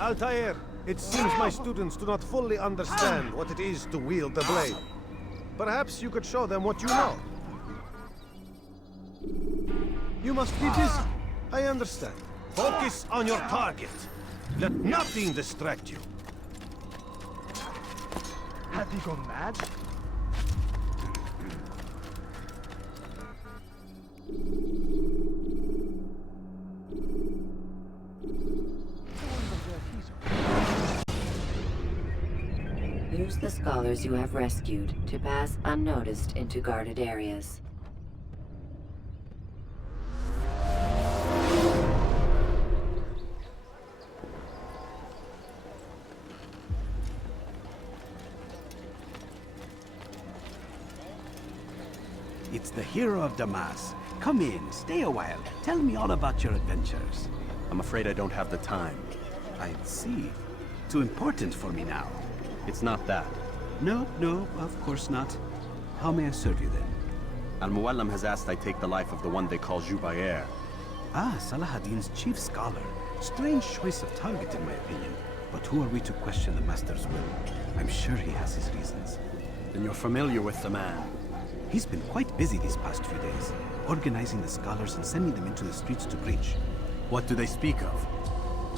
Altair, it seems my students do not fully understand what it is to wield the blade. Perhaps you could show them what you know. You must be busy. I understand. Focus on your target. Let nothing distract you. Have you gone mad? Use the scholars you have rescued to pass unnoticed into guarded areas. It's the hero of Damas. Come in, stay a while. Tell me all about your adventures. I'm afraid I don't have the time. I see. Too important for me now. It's not that. No, of course not. How may I serve you then? Al-Muallim has asked I take the life of the one they call Jubair. Ah, Salahadin's chief scholar. Strange choice of target in my opinion. But who are we to question the Master's will? I'm sure he has his reasons. Then you're familiar with the man. He's been quite busy these past few days, organizing the scholars and sending them into the streets to preach. What do they speak of?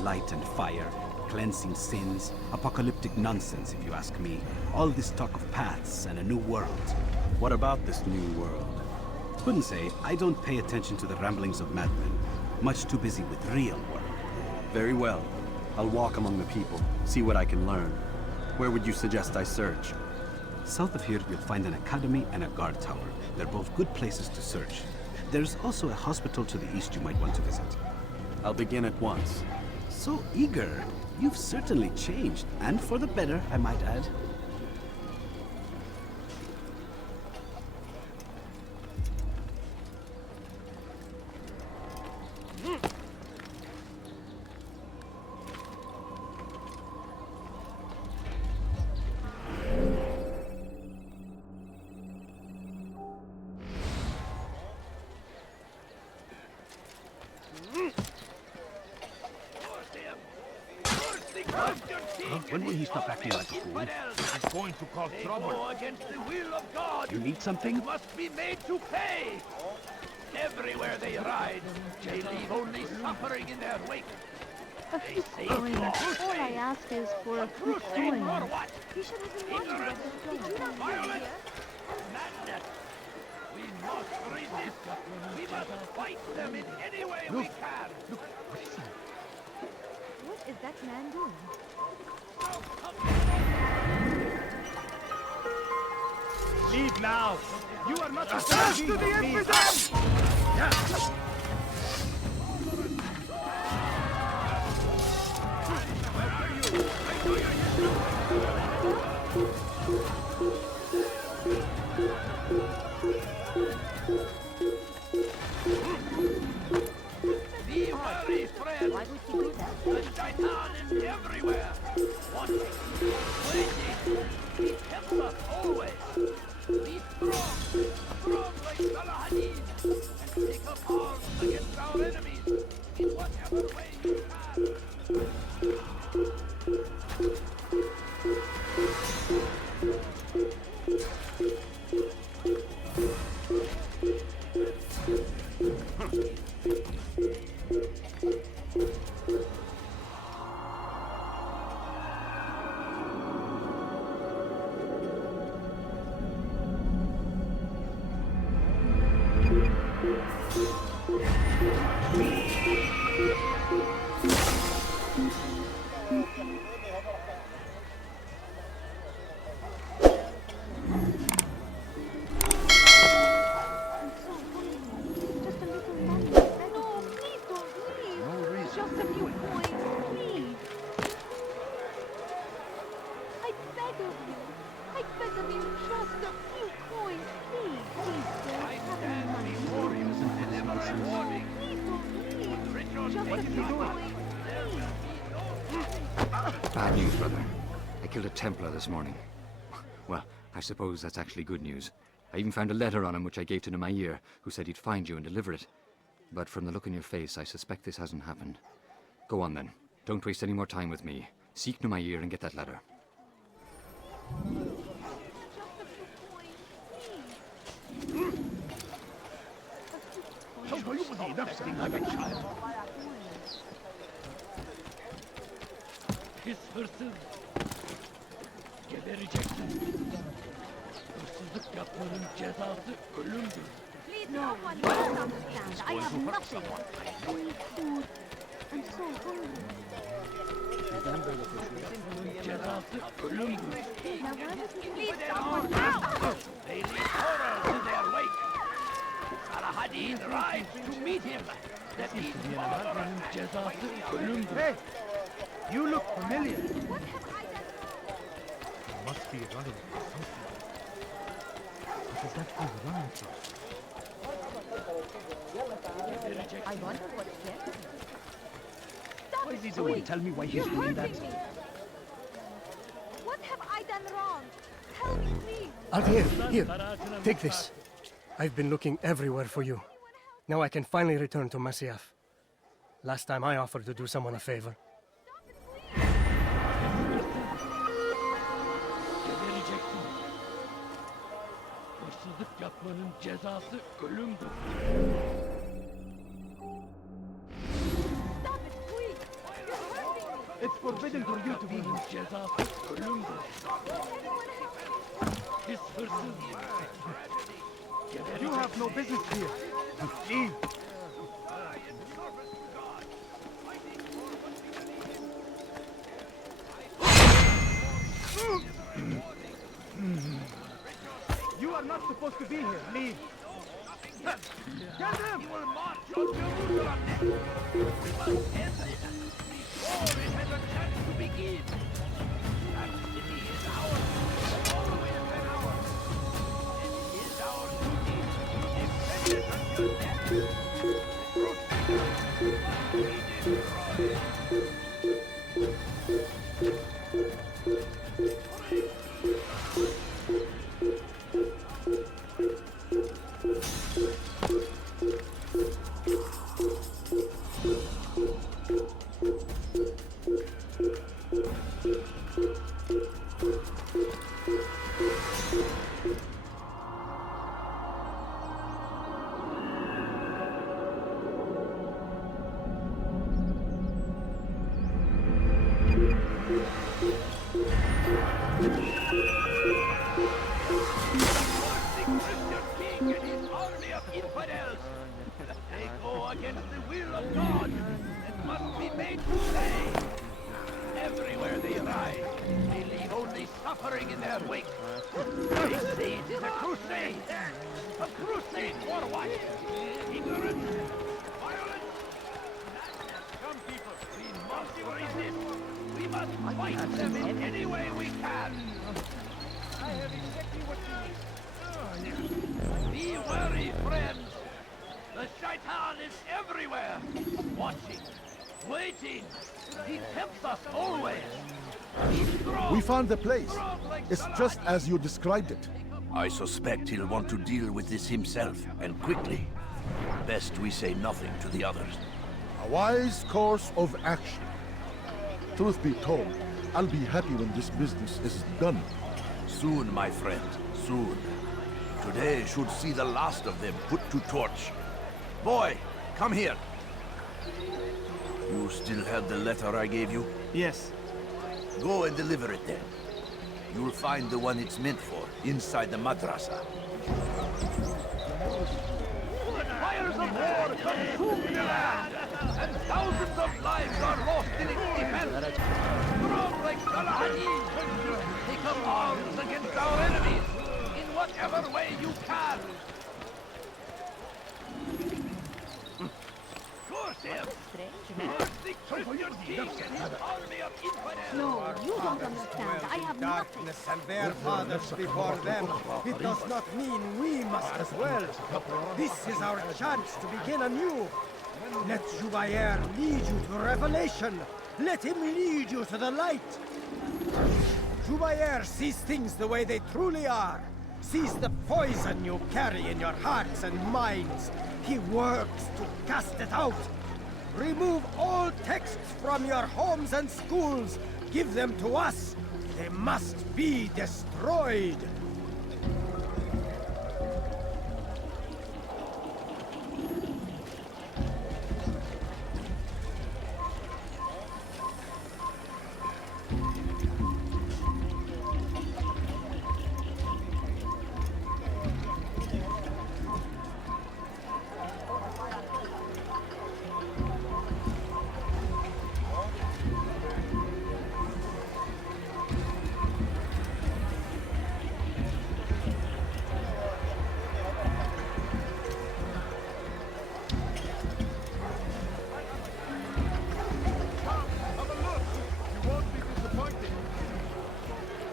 Light and fire, cleansing sins, apocalyptic nonsense if you ask me. All this talk of paths and a new world. What about this new world? Couldn't say. I don't pay attention to the ramblings of madmen. Much too busy with real work. Very well. I'll walk among the people, see what I can learn. Where would you suggest I search? South of here, you'll find an academy and a guard tower. They're both good places to search. There's also a hospital to the east you might want to visit. I'll begin at once. So eager. You've certainly changed, and for the better, I might add. When will he stop acting like a fool? He's going to cause trouble. Against the will of God. You need something? Must be made to pay. Everywhere they ride, they leave only suffering in their wake. A quick coin. All I ask is for a quick coin. For what? You should have been watching what they're doing. Violence, madness. We must resist. We must fight them in any way we can. What is that man doing? Leave now! You are not a to the Inquisition! Be wary, friend. Why would he do that? The Shaitan is everywhere. Watching, waiting. He tempts us always. Be strong like Salahadin, and take up arms against our enemies in whatever way you can. Just a little money. No, please don't leave. Just a few coins, please. I beg of you. I beg of you, just a few coins, please. Please, sir. Have the money. Warriors and ever rewarding. Please don't leave. Just What a did few you do? coins, please. Bad news, brother. I killed a Templar this morning. Well, I suppose that's actually good news. I even found a letter on him which I gave to Nemair, who said he'd find you and deliver it. But from the look on your face, I suspect this hasn't happened. Go on then. Don't waste any more time with me. Seek Numair and get that letter. Just a few coins, please. Nothing like a child. His hırsız. Gebereceksin. Hırsızlık yapmanın cezası ölümdür. Please, no one must understand. I have nothing. I need food. I'm so hungry. Cezası ölümdür. Now, why doesn't please someone now? They leave horror to their wake. Salahadin rides to meet him. That is murderın cezası ölümdür. Hey! You look familiar. What have I done? Must be running from something. What is that thing running from? I wonder what it is. Stop What is he it, doing? please. Tell me why he's You're doing hurting that. me. What have I done wrong? Tell me, please. Altair, here, take this. I've been looking everywhere for you. Now I can finally return to Masyaf. Last time I offered to do someone a favor. Gebereceksin. Hırsızlık yapmanın cezası ölümdür. Stop it, please. You're hurting me. It's forbidden for you to be here. Cezası ölümdür. His hırsız. You have no business here. Leave. You are not supposed to be here. Leave. Get him! He will march on Jerusalem next. We must end this before it has a chance to begin. That city is ours. Always been ours. And it is our duty to defend it until death. We destroy. Infidels! They go against the will of God and must be made to pay. Everywhere they ride, they leave only suffering in their wake. They say it is a crusade! A crusade for what? Ignorance, violence, madness. Come, people, we must resist. We must fight them in any way we can. I have exactly what you need. Be wary, friends. The Shaitan is everywhere, watching, waiting. He tempts us always. He's strong. We found the place. Strong like It's Salah. just as you described it. I suspect he'll want to deal with this himself, and quickly. Best we say nothing to the others. A wise course of action. Truth be told, I'll be happy when this business is done. Soon, my friend, soon. Today should see the last of them put to torch. Boy, come here. You still have the letter I gave you? Yes. Go and deliver it then. You'll find the one it's meant for inside the madrasa. Fires of war consume the land, and thousands of lives are lost in its defense. Strong like Salahadin, take up arms against our enemies in whatever way you can. Curse him! Curse the Christian king and his army of infidels! No, you don't understand. I have nothing. Darkness and their fathers before them. It does not mean we must as well. This is our chance to begin anew. Let Jubair lead you to revelation. Let him lead you to the light. Jubair sees things the way they truly are. Sees the poison you carry in your hearts and minds. He works to cast it out. Remove all texts from your homes and schools. Give them to us. They must be destroyed.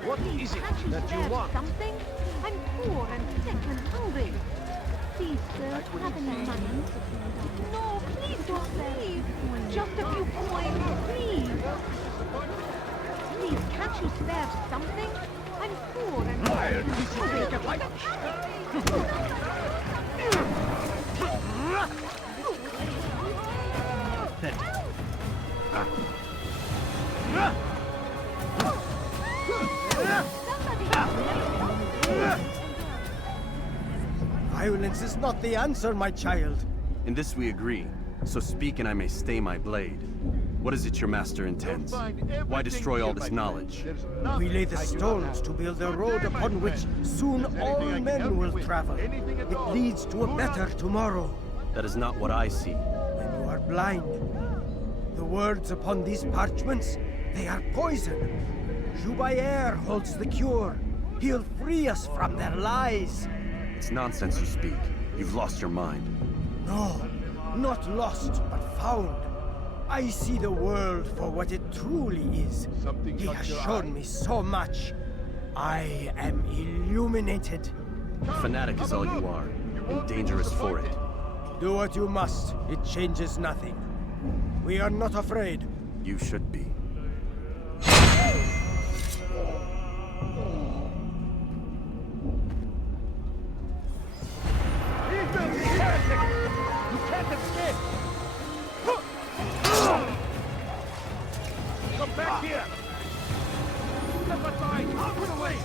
What is it Can't you that you spare want? something? I'm poor and sick and hungry. Please, sir, have any money? No, please don't leave. Just a few coins, please. Please, can't you spare something? I'm poor and Violence is not the answer, my child. In this we agree, so speak and I may stay my blade. What is it your master intends? Why destroy all this knowledge? We lay the stones to build a road upon which soon all men will travel. It leads to a better tomorrow. That is not what I see. When you are blind, the words upon these parchments, they are poison. Jubayer holds the cure. He'll free us from their lies. It's nonsense you speak. You've lost your mind. No, not lost, but found. I see the world for what it truly is. He has shown me so much. I am illuminated. Fanatic is all you are, and dangerous for it. Do what you must. It changes nothing. We are not afraid. You should be. Come back here! Step aside! Put away!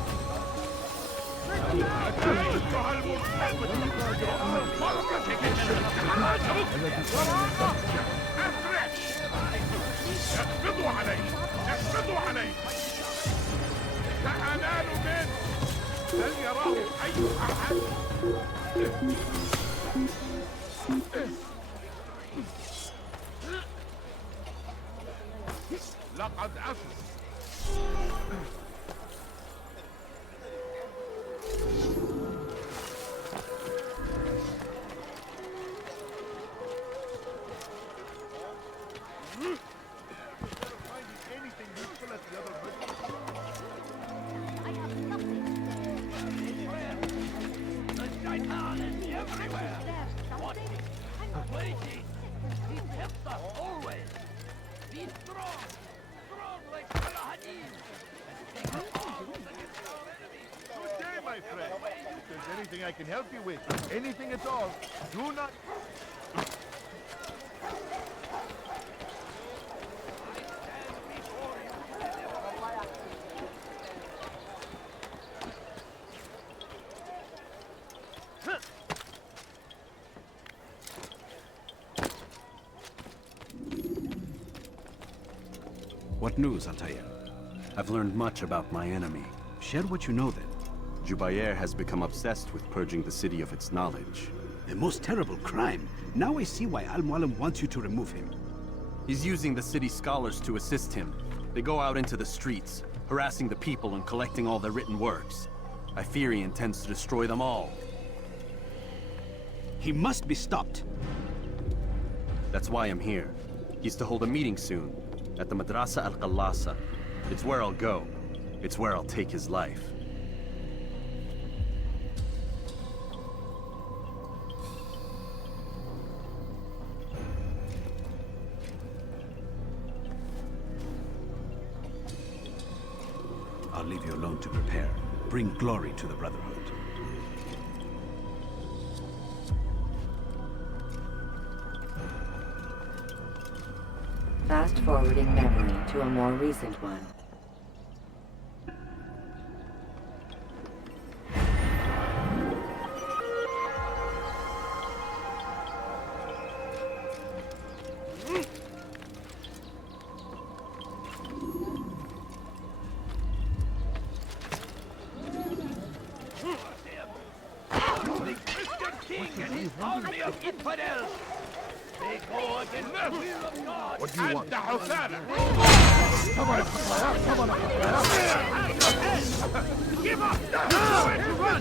اخفضوا علي! اخفضوا علي! تعالوا من! هل يراه أي أحد؟ لقد أفلس. I can help you with. Anything at all. Do not... What news, Altair? I've learned much about my enemy. Share what you know then. Jubayer has become obsessed with purging the city of its knowledge. The most terrible crime. Now I see why Al-Mualim wants you to remove him. He's using the city scholars to assist him. They go out into the streets, harassing the people and collecting all their written works. I fear he intends to destroy them all. He must be stopped. That's why I'm here. He's to hold a meeting soon, at the Madrasa Al-Qallasa. It's where I'll go. It's where I'll take his life. I'll leave you alone to prepare. Bring glory to the Brotherhood. fast-forwarding memory to a more recent one. The Christian king and his army of infidels! They go against the will of God! What do you want? Give up! Run!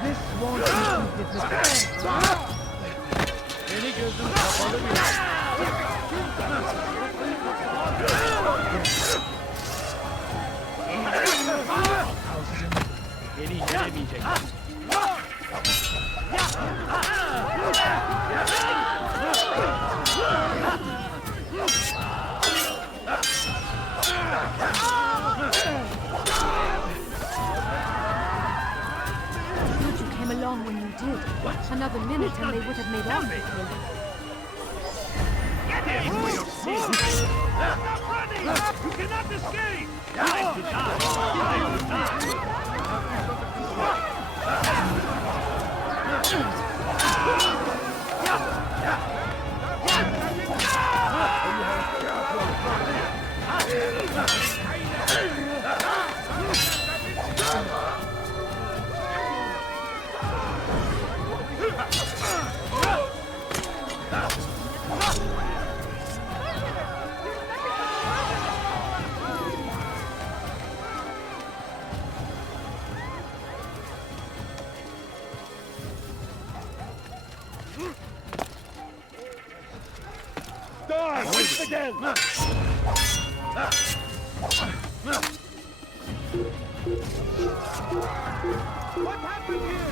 This won't be difficult. Good you came along when you did. Another minute and they would have made off with you. Get in for your sins! Stop running! You cannot escape! Time to die! Time to die! What happened here?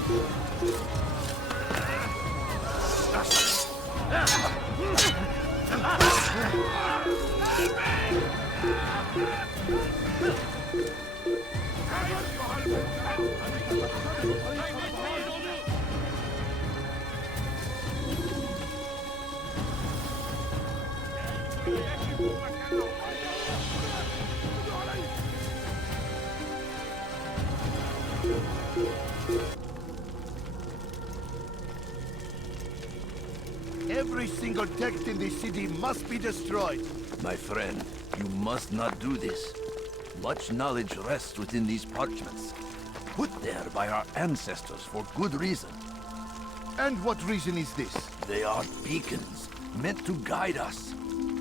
Every single text in the city must be destroyed. My friend, you must not do this. Much knowledge rests within these parchments, put there by our ancestors for good reason. And what reason is this? They are beacons, meant to guide us,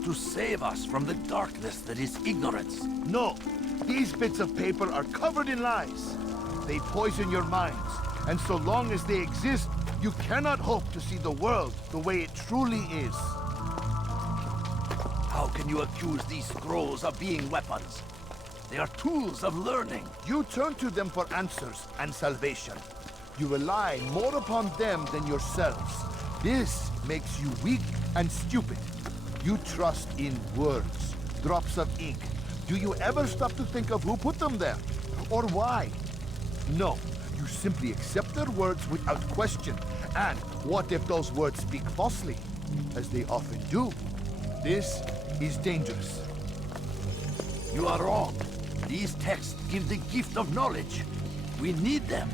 to save us from the darkness that is ignorance. No, these bits of paper are covered in lies. They poison your minds, and so long as they exist, you cannot hope to see the world the way it truly is. How can you accuse these scrolls of being weapons? They are tools of learning. You turn to them for answers and salvation. You rely more upon them than yourselves. This makes you weak and stupid. You trust in words, drops of ink. Do you ever stop to think of who put them there? Or why? No, you simply accept their words without question. And what if those words speak falsely? As they often do. This is dangerous. You are wrong. These texts give the gift of knowledge. We need them.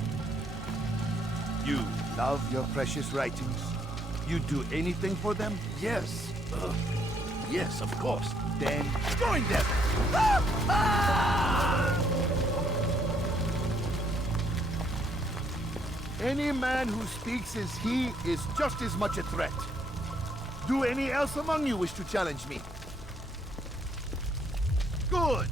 You love your precious writings? You do anything for them? Yes. Yes, of course. Then join them! Any man who speaks as he is just as much a threat. Do any else among you wish to challenge me? Good!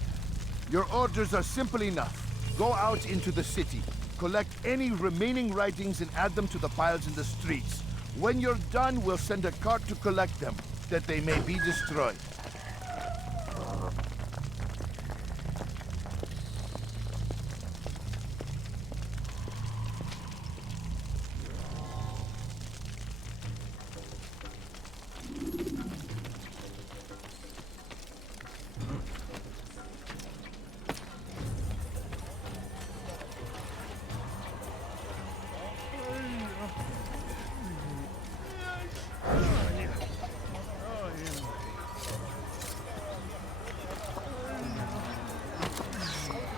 Your orders are simple enough. Go out into the city, collect any remaining writings and add them to the piles in the streets. When you're done, we'll send a cart to collect them, that they may be destroyed.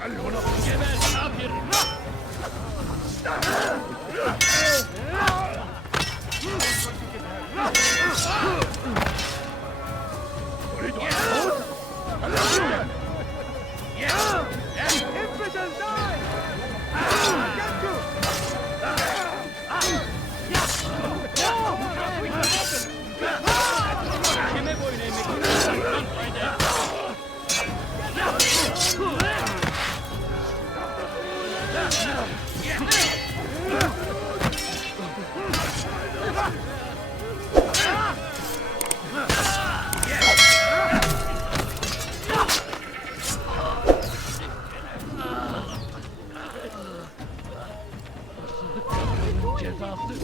Geber kafir! Infidel, die! Get you! Kime boyun eğmek istiyorsan fayda et.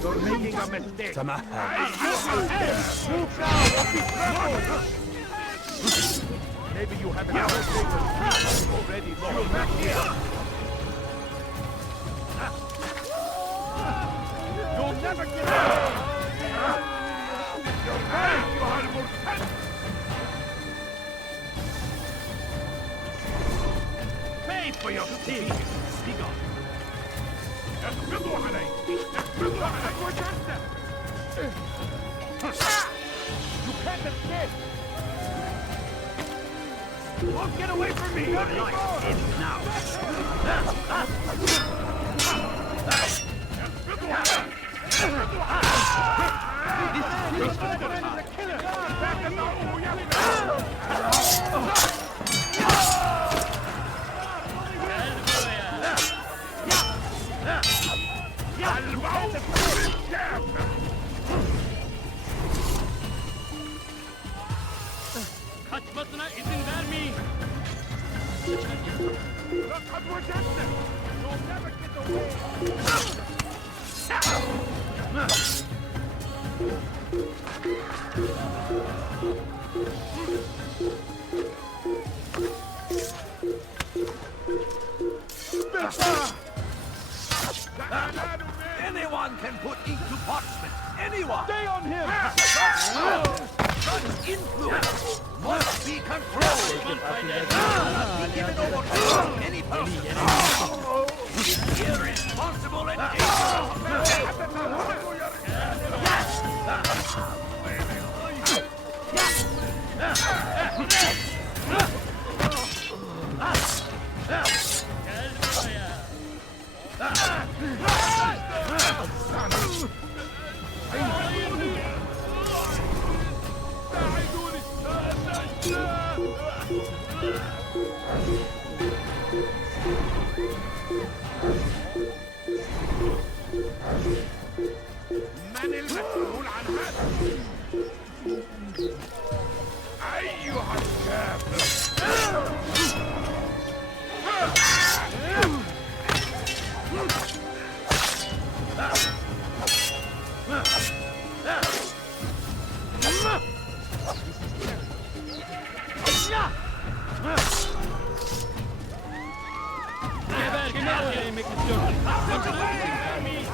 You're making a mistake. Maybe you haven't already lost. You'll never get out. Pay for your sins. Speak on. اقبضوا علي! اقبضوا علي وجدنا! You can't escape! Don't get away from me! Your life ends now! Kaçmasına izin vermeyin. لقد وجدنا! You'll never get away! Anyone can put ink to parchment. Anyone. Stay on him! Such influence must be controlled. Must be given over to any person. Irresponsible and من المسؤول عن هذا؟ أيها الكافر! Geber kime boyun eğmek istiyorsun? Kaçmasına izin vermeyin.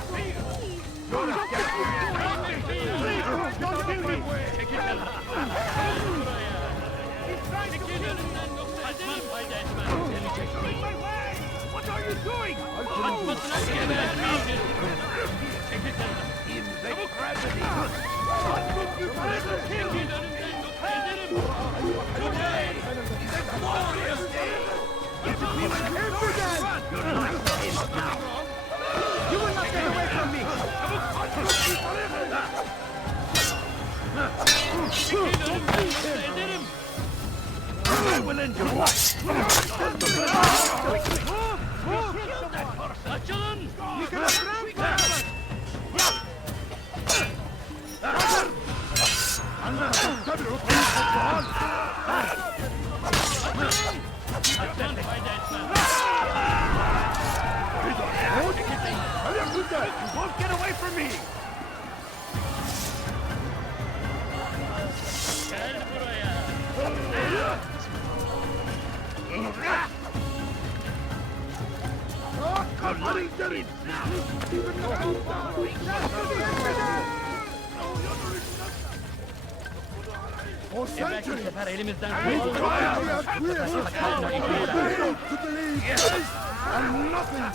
Don't kill me! Çekil buraya. Çekil önümden yoksa kaçman fayda etmez. What are you doing? Kaçmasına izin vermeyin. Çekil kenara. in the gravity. Çekil önümden yoksa ederim. Today is a glorious day. Your life is now. You will not get away from me! Çekil önümden yoksa ederim. I will end your life. Açılın. Kaçman fayda etmez. Don't get away from me! Gel buraya. For centuries, sefer elimizden we have to believe this and nothing.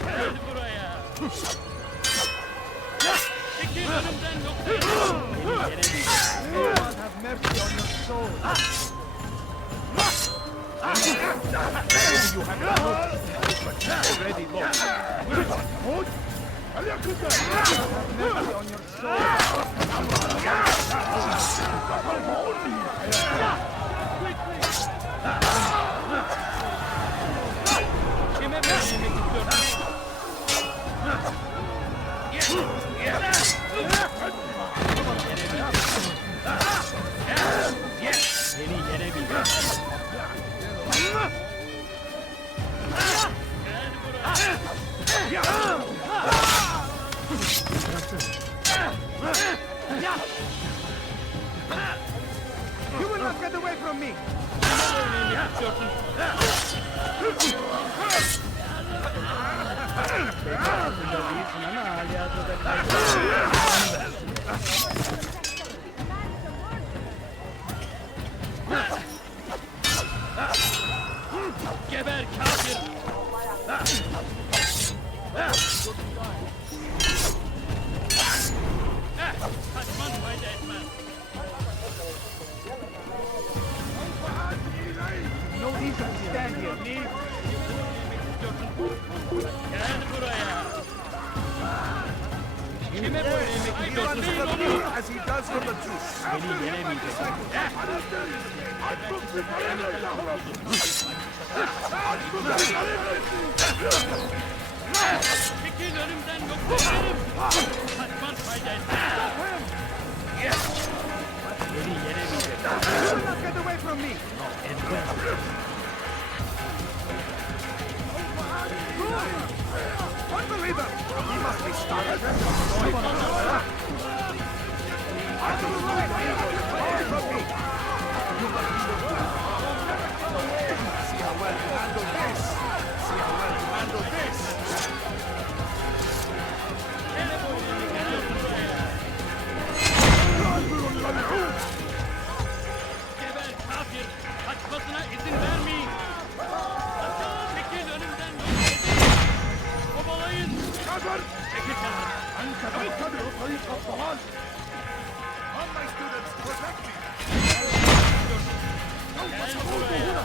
Gel buraya. Çekil önümden yoksa beni yenemeyeceksin. God have mercy on your soul. Already lost. Mercy on your soul. Kime vermek istiyorsun? Seni yenemeyeceğim. Gel buraya. You will not get away from me. Ölmeyi istiyorsun. Değilsin ama hali hazırda geber kafir! Kaçman fayda etmez. No need to stand here. Leave. Gel buraya. Kime böyle yemek istiyorsun? Değil onu. As he does from the truth. Beni yenemeyeceksin. Çekil önümden yoksa yerim. Kaçman fayda etmez. Beni yenemeyeceksin. You will not get away from me. Unbeliever! He must be stopped. See how well you handle this. See how well you handle this. Geber kafir. Kaçmasına izin vermeyin. Çekil önümden yoksa kovalayın. Çekil kenara. On my students, protect me. Gel buraya.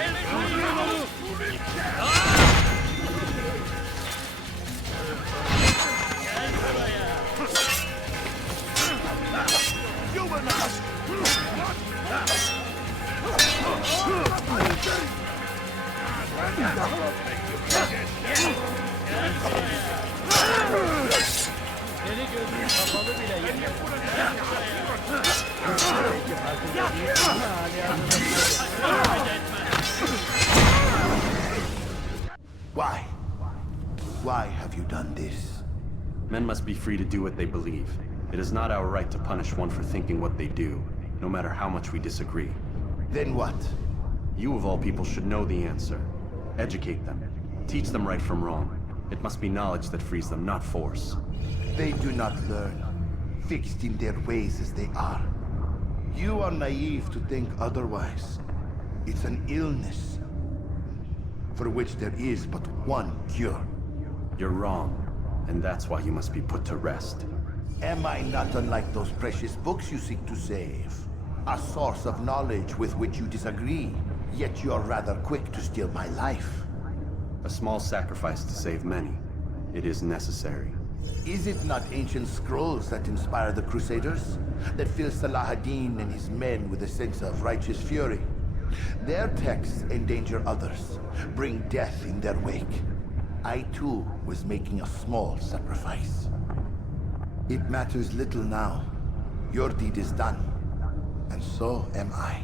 Elleyin onu. Gel buraya. You will not. Seni gözün kapalı bile yeter. Why? Why have you done this? Men must be free to do what they believe. It is not our right to punish one for thinking what they do, no matter how much we disagree. Then what? You of all people should know the answer. Educate them. Teach them right from wrong. It must be knowledge that frees them, not force. They do not learn, fixed in their ways as they are. You are naive to think otherwise. It's an illness for which there is but one cure. You're wrong, and that's why you must be put to rest. Am I not unlike those precious books you seek to save? A source of knowledge with which you disagree, yet you're rather quick to steal my life. A small sacrifice to save many. It is necessary. Is it not ancient scrolls that inspire the Crusaders? That fill Salah ad-Din and his men with a sense of righteous fury? Their texts endanger others, bring death in their wake. I too was making a small sacrifice. It matters little now. Your deed is done, and so am I.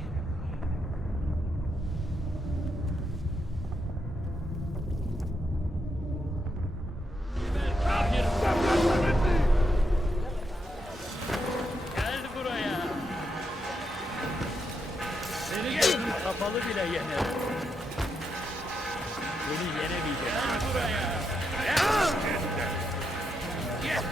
Gel buraya. Seni gözün kapalı bile yener. Beni yenemeyecek. Gel buraya. Gel.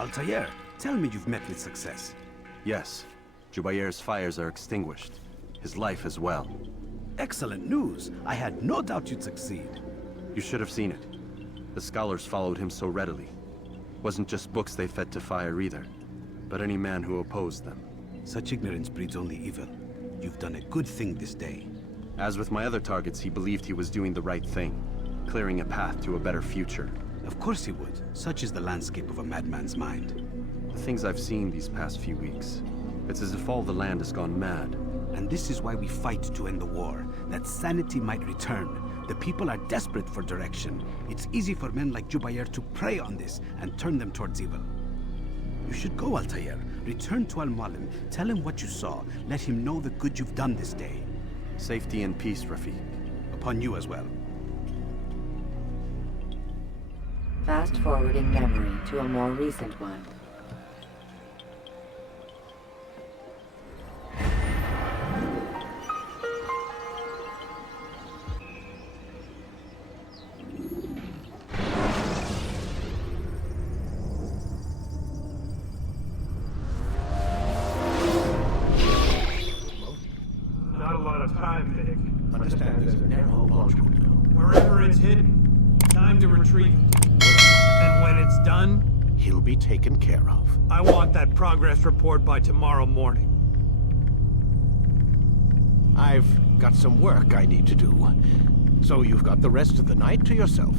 Altair, tell me you've met with success. Yes. Jubair's fires are extinguished. His life as well. Excellent news. I had no doubt you'd succeed. You should have seen it. The scholars followed him so readily. Wasn't just books they fed to fire either, but any man who opposed them. Such ignorance breeds only evil. You've done a good thing this day. As with my other targets, he believed he was doing the right thing, clearing a path to a better future. Of course he would. Such is the landscape of a madman's mind. The things I've seen these past few weeks, it's as if all the land has gone mad. And this is why we fight to end the war, that sanity might return. The people are desperate for direction. It's easy for men like Jubair to prey on this and turn them towards evil. You should go, Altair. Return to Al-Mualim. Tell him what you saw. Let him know the good you've done this day. Safety and peace, Rafiq. Upon you as well. Fast-forwarding memory to a more recent one. Not a lot of time, Vic. Understand there's a narrow launch window. Wherever it's hidden, time to retrieve it. And when it's done, He'll be taken care of. I want that progress report by tomorrow morning. I've got some work I need to do. So you've got the rest of the night to yourself.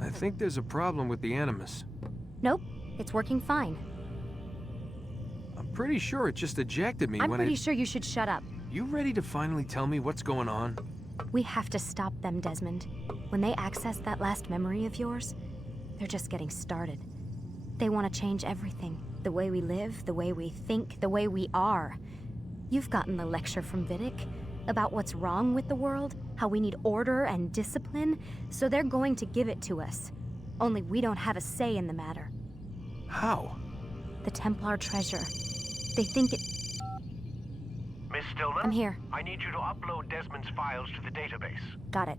I think there's a problem with the Animus. Nope, it's working fine. I'm pretty sure it just ejected me I'm when pretty sure you should shut up. You ready to finally tell me what's going on? We have to stop them, Desmond. When they access that last memory of yours, they're just getting started. They want to change everything. The way we live, the way we think, the way we are. You've gotten the lecture from Vidic about what's wrong with the world, how we need order and discipline, so they're going to give it to us. Only we don't have a say in the matter. How? The Templar treasure. They think it... Miss Stillman? I'm here. I need you to upload Desmond's files to the database. Got it.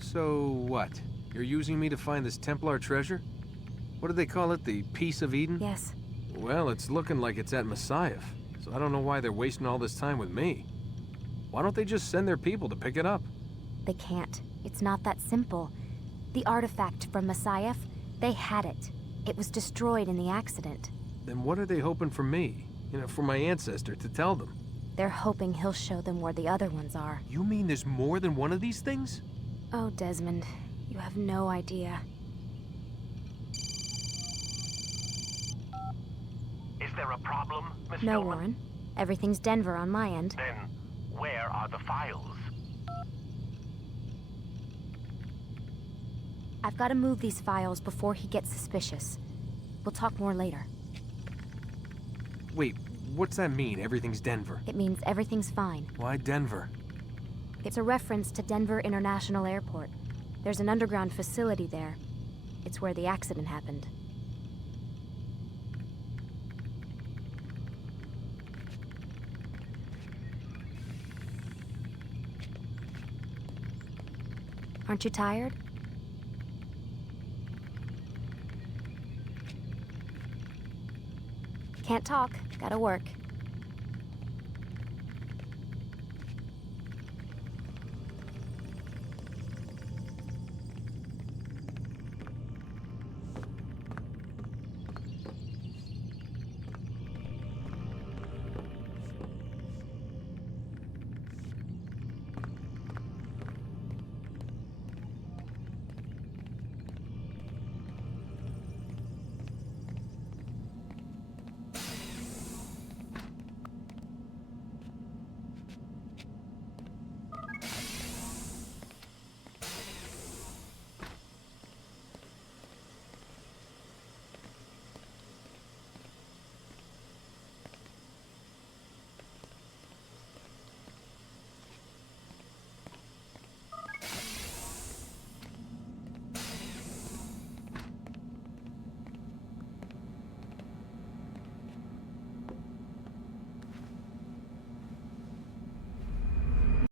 So what? You're using me to find this Templar treasure? What did they call it? The Piece of Eden? Yes. Well, it's looking like it's at Messiah, so I don't know why they're wasting all this time with me. Why don't they just send their people to pick it up? They can't. It's not that simple. The artifact from Messiah, they had it. It was destroyed in the accident. Then what are they hoping for me? You know, for my ancestor to tell them? They're hoping he'll show them where the other ones are. You mean there's more than one of these things? Oh, Desmond, you have no idea. Is there a problem, Miss No, Stillman? Warren. Everything's Denver on my end. Then, where are the files? I've got to move these files before he gets suspicious. We'll talk more later. Wait, what's that mean, everything's Denver? It means everything's fine. Why Denver? It's a reference to Denver International Airport. There's an underground facility there. It's where the accident happened. Aren't you tired? Can't talk. Gotta work.